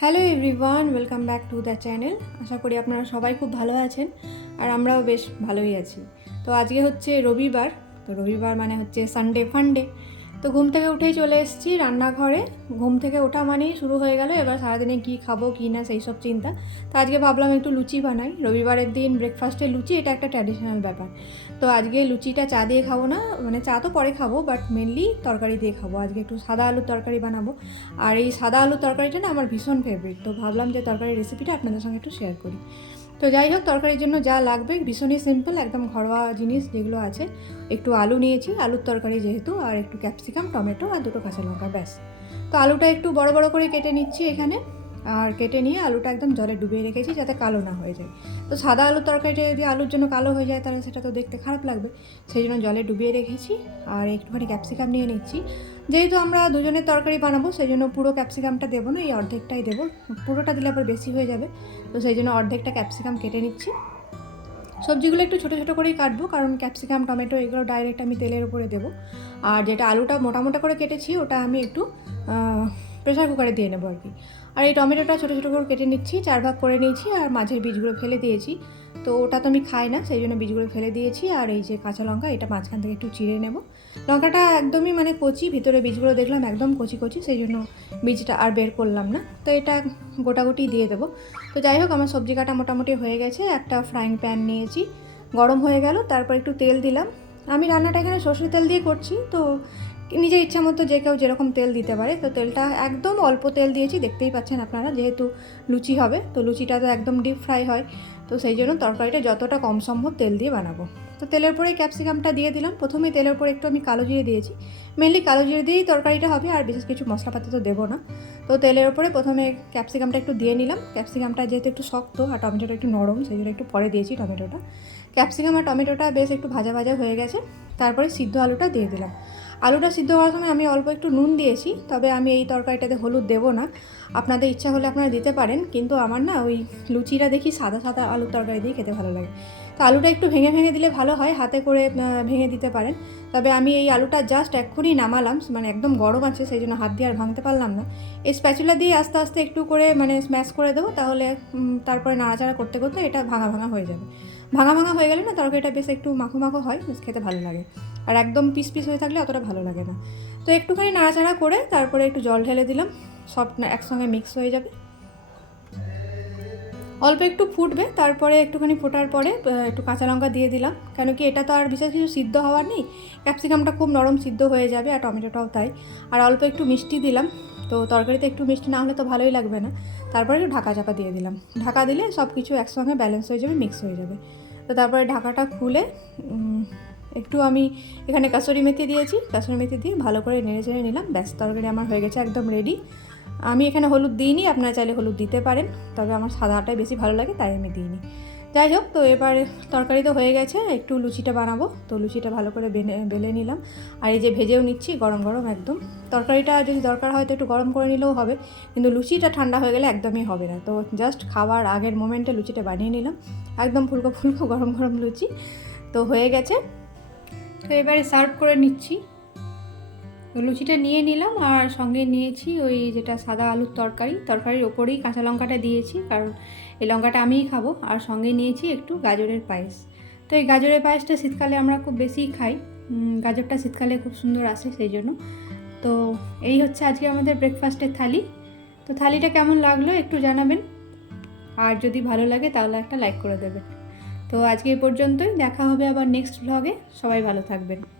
Hello everyone, welcome back to the channel. আশা করি আপনারা সবাই খুব ভালো আছেন আর আমরাও বেশ ভালোই আছি। তো আজকে হচ্ছে রবিবার, তো রবিবার মানে হচ্ছে সানডে ফান্ডে তো ঘুম থেকে উঠেই চলে এসেছি রান্নাঘরে। ঘুম থেকে ওঠা মানেই শুরু হয়ে গেল, এবার সারাদিনে কী খাব, কী না, সেই সব চিন্তা। তো আজকে ভাবলাম একটু লুচি বানাই। রবিবারের দিন ব্রেকফাস্টে লুচি, এটা একটা ট্র্যাডিশনাল ব্যাপার। তো আজকে লুচিটা চা দিয়ে খাব না মানে চা তো পরে খাব বাট মেনলি তরকারি দিয়ে খাব। আজকে একটু সাদা আলুর তরকারি বানাবো। আর এই সাদা আলুর তরকারিটা না আমার ভীষণ ফেভারিট তো ভাবলাম যে তরকারির রেসিপিটা আপনাদের সঙ্গে একটু শেয়ার করি। তো যাই হোক, তরকারির জন্য যা লাগবে, ভীষণই সিম্পল একদম ঘরোয়া জিনিস যেগুলো আছে। একটু আলু নিয়েছি, আলুর তরকারি যেহেতু, আর একটু ক্যাপসিকাম টমেটো আর দুটো কাঁচা লঙ্কা, ব্যাস। তো আলুটা একটু বড় বড় করে কেটে নিচ্ছি এখানে। আর কেটে নিয়ে আলুটা একদম জলে ডুবিয়ে রেখেছি যাতে কালো না হয়ে যায়। তো সাদা আলুর তরকারিটা যদি আলুর জন্য কালো হয়ে যায়, তাহলে সেটা তো দেখতে খারাপ লাগবে। সেই জন্য জলে ডুবিয়ে রেখেছি আর একটুখানি ক্যাপসিকাম নিয়ে নিচ্ছি। যেহেতু আমরা দুজনের তরকারি বানাবো, সেই জন্য পুরো ক্যাপসিকামটা দেবো না, এই অর্ধেকটাই দেবো। পুরোটা দিলে আবার বেশি হয়ে যাবে। তো সেই জন্য অর্ধেকটা ক্যাপসিকাম কেটে নিচ্ছি। সবজিগুলো একটু ছোটো ছোটো করেই কাটবো, কারণ ক্যাপসিকাম টমেটো এগুলো ডাইরেক্ট আমি তেলের উপরে দেবো। আর যেটা আলুটা মোটা মোটা করে কেটেছি, ওটা আমি একটু প্রেশার কুকারে দিয়ে নেব আর কি। আর এই টমেটোটা ছোটো ছোটো করে কেটে নিচ্ছি, চার ভাগ করে নিয়েছি আর মাঝের বীজগুলো ফেলে দিয়েছি। তো ওটা তো আমি খাই না, সেই জন্য বীজগুলো ফেলে দিয়েছি আর এই যে কাঁচা লঙ্কা, এটা মাঝখান থেকে একটু চিড়ে নেব। লঙ্কাটা একদমই মানে কচি, ভিতরে বীজগুলো দেখলাম একদম কচি কচি, সেই জন্য বীজটা আর বের করলাম না। তো এটা গোটাগুটি দিয়ে দেবো। তো যাই হোক, আমার সবজি কাটা মোটামুটি হয়ে গেছে, একটা ফ্রাইং প্যান নিয়েছি। গরম হয়ে গেল, তারপর একটু তেল দিলাম। আমি রান্নাটা এখানে সর্ষের তেল দিয়ে করছি, তো নিজের ইচ্ছা মতো যে কেউ যেরকম তেল দিতে পারে, তো তেলটা একদম অল্প তেল দিয়েছি, দেখতেই পাচ্ছেন আপনারা যেহেতু লুচি হবে, তো লুচিটা তো একদম ডিপ ফ্রাই হয়, তো সেই জন্য তরকারিটা যতটা কম সম্ভব তেল দিয়ে বানাবো। তো তেলের পরে ক্যাপসিকামটা দিয়ে দিলাম, প্রথমেই তেলের উপরে একটু আমি কালো জিরে দিয়েছি মেনলি কালো জিরে দিয়েই তরকারিটা হবে, আর বিশেষ কিছু মশলাপাতি তো দেবো না। তো তেলের উপরে প্রথমে ক্যাপসিকামটা একটু দিয়ে নিলাম ক্যাপসিকামটা যেহেতু একটু শক্ত আর টমেটোটা একটু নরম, সেই জন্য একটু পরে দিয়েছি টমেটোটা। ক্যাপসিকাম আর টমেটোটা বেশ একটু ভাজা ভাজা হয়ে গেছে, তারপরে সিদ্ধ আলুটা দিয়ে দিলাম। আলুটা সিদ্ধ হওয়ার সময় আমি অল্প একটু নুন দিয়েছি, তবে আমি এই তরকারিটাতে হলুদ দেবো না। আপনাদের ইচ্ছা হলে আপনারা দিতে পারেন, কিন্তু আমার না ওই লুচিটা দেখি সাদা সাদা আলুর তরকারি দিয়ে খেতে ভালো লাগে। তো আলুটা একটু ভেঙে ভেঙে দিলে ভালো হয়, হাতে করে ভেঙে দিতে পারেন। তবে আমি এই আলুটা জাস্ট এক্ষুনি নামালাম মানে একদম গরম আছে, সেই জন্য হাত দিয়ে আর ভাঙতে পারলাম না। এই স্প্যাচুলা দিয়ে আস্তে আস্তে একটু করে মানে স্ম্যাশ করে দেবো, তাহলে তারপরে নাড়াচাড়া করতে করতে এটা ভাঙা ভাঙা হয়ে যাবে। ভাঙা ভাঙা হয়ে গেলে না, তরকারিটা বেশ একটু মাখো মাখো হয় খেতে ভালো লাগে। আর একদম পিস পিস হয়ে থাকলে অতটা ভালো লাগে না। তো একটুখানি নাড়াচাড়া করে, তারপরে একটু জল ঢেলে দিলাম, সব একসঙ্গে মিক্স হয়ে যাবে। অল্প একটু ফুটবে, তারপরে একটুখানি ফোটার পরে একটু কাঁচা লঙ্কা দিয়ে দিলাম। কেন কি এটা তো আর বিশেষ কিছু সিদ্ধ হওয়ার নেই। ক্যাপসিকামটা খুব নরম সিদ্ধ হয়ে যাবে আর টমেটোটাও তাই। আর অল্প একটু মিষ্টি দিলাম। তো তরকারিতে একটু মিষ্টি না হলে তো ভালোই লাগবে না। তারপরে একটু ঢাকা চাপা দিয়ে দিলাম। ঢাকা দিলে সব কিছু একসঙ্গে ব্যালেন্স হয়ে যাবে মিক্স হয়ে যাবে। তো তারপরে ঢাকাটা খুলে একটু আমি এখানে কাসুরি মেথি দিয়েছি। কাসুরি মেথি দিয়ে ভালো করে নেড়ে চেড়ে নিলাম। ব্যাস, তরকারি আমার হয়ে গেছে একদম রেডি আমি এখানে হলুদ দিইনি, আপনারা চাইলে হলুদ দিতে পারেন, তবে আমার সাদাটাই বেশি ভালো লাগে, তাই আমি দিইনি। যাই হোক, তো এবার তরকারি তো হয়ে গেছে, একটু লুচিটা বানাবো, তো লুচিটা ভালো করে বেনে, বেলে নিলাম। আর এই যে ভেজেও নিচ্ছি, গরম গরম একদম। তরকারিটা যদি দরকার হয় তো একটু গরম করে নিলেও হবে, কিন্তু লুচিটা ঠান্ডা হয়ে গেলে একদমই হবে না। তো জাস্ট খাওয়ার আগের মোমেন্টে লুচিটা বানিয়ে নিলাম, একদম ফুলকো ফুলকো গরম গরম লুচি। তো হয়ে গেছে। তো এবারে সার্ভ করে নিচ্ছি। লুচিটা নিয়ে নিলাম আর সঙ্গে নিয়েছি ওই যেটা সাদা আলুর তরকারি। তরকারির ওপরেই কাঁচা লঙ্কাটা দিয়েছি কারণ এই লঙ্কাটা আমিই খাব। আর সঙ্গে নিয়েছি একটু গাজরের পায়েস। তো এই গাজরের পায়েসটা শীতকালে আমরা খুব বেশিই খাই। গাজরটা শীতকালে খুব সুন্দর আসে সেই জন্য। তো এই হচ্ছে আজকে আমাদের ব্রেকফাস্টের থালি। তো থালিটা কেমন লাগল একটু জানাবেন। আর যদি ভালো লাগে তাহলে একটা লাইক করে দেবেন। তো আজকে এই পর্যন্তই। দেখা হবে আবার নেক্সট ভ্লগে সবাই ভালো থাকবেন।